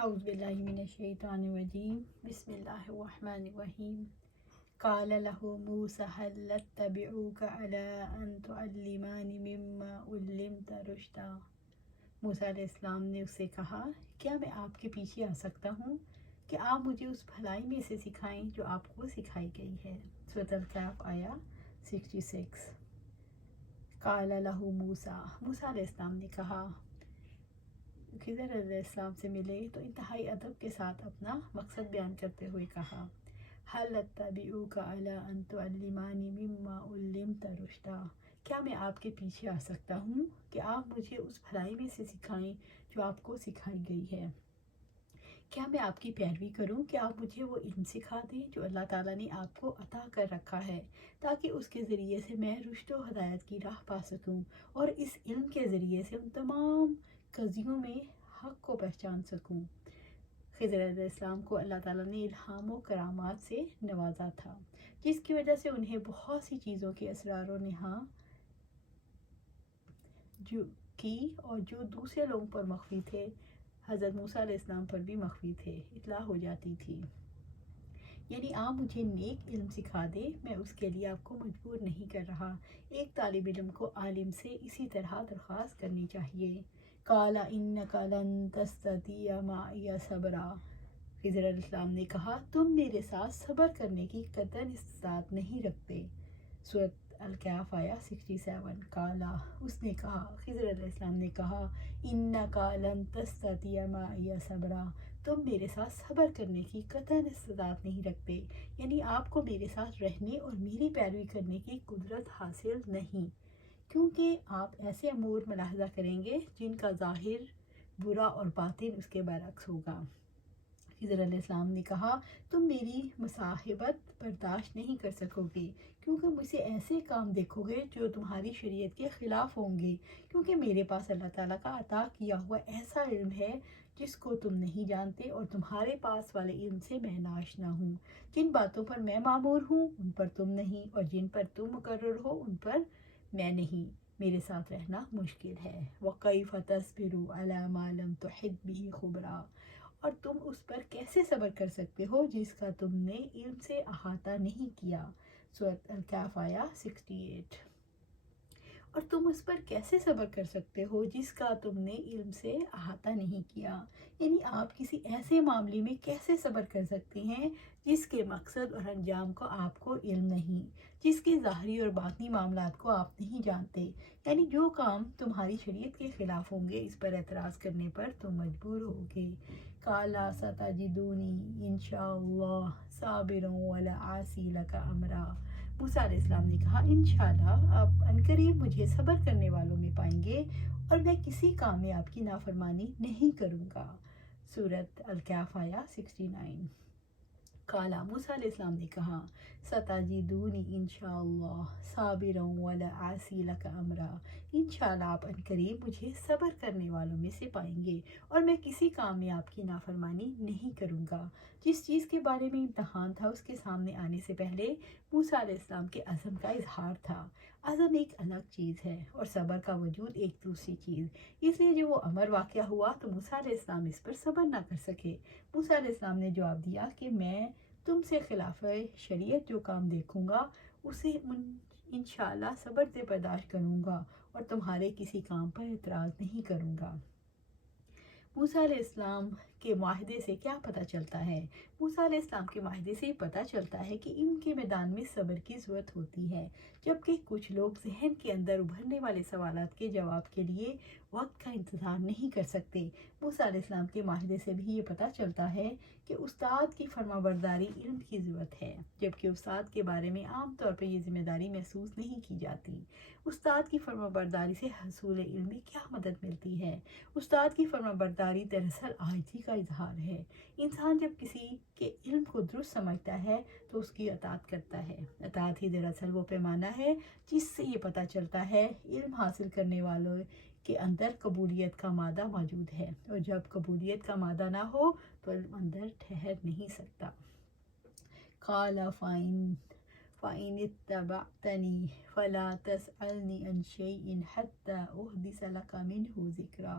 اعوذ باللہ من الشیطان الرجیم بسم اللہ الرحمن الرحیم قال له موسیٰ هل اتبعوک علی ان تعلمانی مما علمت رشدا۔ موسیٰ علیہ السلام نے اس سے کہا، کیا میں آپ کے پیچھے آ سکتا ہوں کہ آپ مجھے اس بھلائی میں سے سکھائیں جو آپ کو سکھائی گئی ہے۔ سورۃ الکہف آیا 66۔ قال له موسیٰ، موسیٰ علیہ السلام نے کہا، خضر علیہ السلام سے ملے تو انتہائی ادب کے ساتھ اپنا مقصد بیان کرتے ہوئے کہا، هل اتبعوک علی ان تعلمانی مما علمت رشدا، کیا میں آپ کے پیچھے آ سکتا ہوں کہ آپ مجھے اس بھلائی میں سے سکھائیں جو آپ کو سکھائی گئی ہے۔ کیا میں آپ کی پیروی کروں کہ آپ مجھے وہ علم سکھا دیں جو اللہ تعالیٰ نے آپ کو عطا کر رکھا ہے، تاکہ اس کے ذریعے سے میں رشد و ہدایت کی راہ پا سکوں اور اس علم کے ذریعے سے ان تمام قضیوں میں حق کو پہچان سکوں۔ خضر علیہ السلام کو اللہ تعالیٰ نے الہام و کرامات سے نوازا تھا، جس کی وجہ سے انہیں بہت سی چیزوں کے اسرار و نہاں کی اور جو دوسرے لوگوں پر مخفی تھے، حضرت موسیٰ علیہ السلام پر بھی مخفی تھے، اطلاع ہو جاتی تھی۔ یعنی آپ مجھے نیک علم سکھا دے، میں اس کے لیے آپ کو مجبور نہیں کر رہا۔ ایک طالب علم کو عالم سے اسی طرح درخواست کرنی چاہیے۔ قال انک لن تستطیع معی صبرا، خضر علیہ السلام نے کہا، تم میرے ساتھ صبر کرنے کی قطعاً استطاعت نہیں رکھتے۔ سورۃ الکہف آیا 67۔ قال، اس نے کہا، خضر علیہ السلام نے کہا، انک لن تستطیع معی صبرا، تم میرے ساتھ صبر کرنے کی قطعاً استطاعت نہیں رکھتے، یعنی آپ کو میرے ساتھ رہنے اور میری پیروی کرنے کی قدرت حاصل نہیں، کیونکہ آپ ایسے امور ملاحظہ کریں گے جن کا ظاہر برا اور باطن اس کے برعکس ہوگا۔ خضر علیہ السلام نے کہا، تم میری مصاحبت برداشت نہیں کر سکو گے، کیونکہ مجھ سے ایسے کام دیکھو گے جو تمہاری شریعت کے خلاف ہوں گے، کیونکہ میرے پاس اللہ تعالیٰ کا عطا کیا ہوا ایسا علم ہے جس کو تم نہیں جانتے، اور تمہارے پاس والے علم سے میں ناشنا ہوں۔ جن باتوں پر میں مامور ہوں ان پر تم نہیں، اور جن پر تم مقرر ہو ان پر میں نہیں، میرے ساتھ رہنا مشکل ہے۔ وَكَيْفَ تَصْبِرُ عَلَى مَا لَمْ تُحِطْ بِهِ خُبْرًا، اور تم اس پر کیسے صبر کر سکتے ہو جس کا تم نے علم سے احاطہ نہیں کیا۔ سورۃ الکہف آیا 68۔ اور تم اس پر کیسے صبر کر سکتے ہو جس کا تم نے علم سے احاطہ نہیں کیا، یعنی آپ کسی ایسے معاملے میں کیسے صبر کر سکتے ہیں جس کے مقصد اور انجام کو آپ کو علم نہیں، جس کے ظاہری اور باطنی معاملات کو آپ نہیں جانتے، یعنی جو کام تمہاری شریعت کے خلاف ہوں گے اس پر اعتراض کرنے پر تم مجبور ہوگے۔ قَالَ سَتَجِدُونِی إِنْ شَاءَ اللَّهُ صَابِرًا وَلَا أَعْصِی لَکَ أَمْرًا، موسیٰ علیہ السلام نے کہا، انشاءاللہ آپ عنقریب مجھے صبر کرنے والوں میں پائیں گے اور میں کسی کام میں آپ کی نافرمانی نہیں کروں گا۔ سورۃ الکہف آیا 69۔ قال، موسیٰ علیہ السلام نے کہا، ستجدونی انشاءاللہ صابرا ولا اعصی لک امرا، انشاءاللہ آپ عنقریب مجھے صبر کرنے والوں میں سے پائیں گے اور میں کسی کام میں آپ کی نافرمانی نہیں کروں گا۔ جس چیز کے بارے میں امتحان تھا اس کے سامنے آنے سے پہلے موسیٰ علیہ السلام کے عزم کا اظہار تھا۔ عزم ایک الگ چیز ہے اور صبر کا وجود ایک دوسری چیز، اس لیے جو وہ امر واقعہ ہوا تو موسیٰ علیہ السلام اس پر صبر نہ کر سکے۔ موسیٰ علیہ السلام نے جواب دیا کہ میں تم سے خلاف شریعت جو کام دیکھوں گا اسے انشاءاللہ صبر سے برداشت کروں گا اور تمہارے کسی کام پر اعتراض نہیں کروں گا۔ موسیٰ علیہ السلام کے معاہدے سے کیا پتہ چلتا ہے؟ موسیٰ علیہ السلام کے معاہدے سے یہ پتہ چلتا ہے کہ ان کے میدان میں صبر کی ضرورت ہوتی ہے، جبکہ کچھ لوگ ذہن کے اندر ابھرنے والے سوالات کے جواب کے لیے وقت کا انتظار نہیں کر سکتے۔ موسیٰ علیہ السلام کے معاہدے سے بھی یہ پتہ چلتا ہے کہ استاد کی فرما برداری علم کی ضرورت ہے، جبکہ استاد کے بارے میں عام طور پر یہ ذمہ داری محسوس نہیں کی جاتی۔ استاد کی فرما برداری سے حصول علم میں کیا مدد ملتی ہے؟ استاد کی فرما برداری دراصل عاجزی کا اظہار ہے۔ انسان جب کسی کے علم کو درست سمجھتا ہے تو اس کی اطاعت کرتا ہے۔ اطاعت ہی دراصل وہ پیمانہ ہے جس سے یہ پتہ چلتا ہے علم حاصل کرنے والوں کے اندر قبولیت کا مادہ موجود ہے، اور جب قبولیت کا مادہ نہ ہو تو علم اندر ٹھہر نہیں سکتا۔ قال فَإِنِ اتَّبَعْتَنِی فَلَا تَسْأَلْنِی عَنْ شَیْءٍ حَتَّى أُحْدِثَ لَکَ مِنْہُ ذِکْرًا،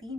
3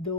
2,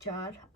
4,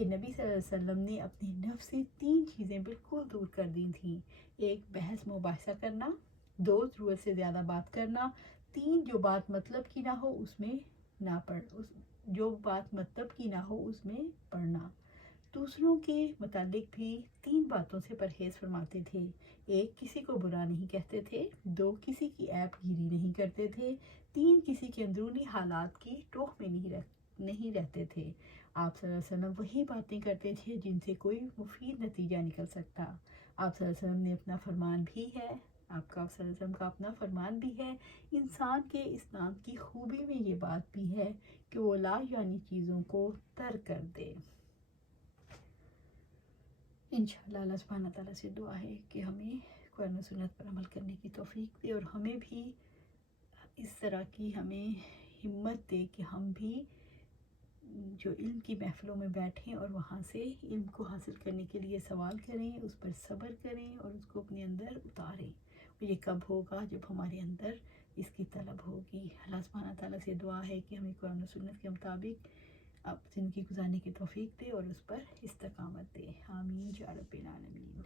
کہ نبی صلی اللہ علیہ وسلم نے اپنے نفس سے 3 چیزیں بالکل دور کر دی تھیں. 1 بحث مباحثہ کرنا، 2 ضرورت سے زیادہ بات کرنا، 3 جو بات مطلب کی نہ ہو اس میں نہ جو بات مطلب کی نہ ہو اس میں پڑھنا. دوسروں کے متعلق بھی 3 باتوں سے پرہیز فرماتے تھے. 1 کسی کو برا نہیں کہتے تھے، 2 کسی کی عیب گیری نہیں کرتے تھے، 3 کسی کے اندرونی حالات کی ٹوہ میں نہیں رہتے تھے. آپ صلی اللہ علیہ وسلم وہی باتیں کرتے تھے جن سے کوئی مفید نتیجہ نکل سکتا. آپ صلی اللہ علیہ وسلم نے اپنا فرمان بھی ہے، آپ کا صلی اللہ علیہ وسلم کا اپنا فرمان بھی ہے. انسان کے اسلام کی خوبی میں یہ بات بھی ہے کہ وہ لا یعنی چیزوں کو ترک کر دے. انشاءاللہ اللہ سبحانہ تعالیٰ سے دعا ہے کہ ہمیں قرآن و سنت پر عمل کرنے کی توفیق دے، اور ہمیں بھی اس طرح کی ہمیں ہمت دے کہ ہم بھی جو علم کی محفلوں میں بیٹھیں اور وہاں سے علم کو حاصل کرنے کے لیے سوال کریں، اس پر صبر کریں اور اس کو اپنے اندر اتاریں. اور یہ کب ہوگا؟ جب ہمارے اندر اس کی طلب ہوگی. اللہ سبحانہ تعالیٰ سے دعا ہے کہ ہمیں قرآن و سنت کے مطابق اب زندگی گزارنے کی توفیق دے اور اس پر استقامت دے. آمین یا رب العالمین.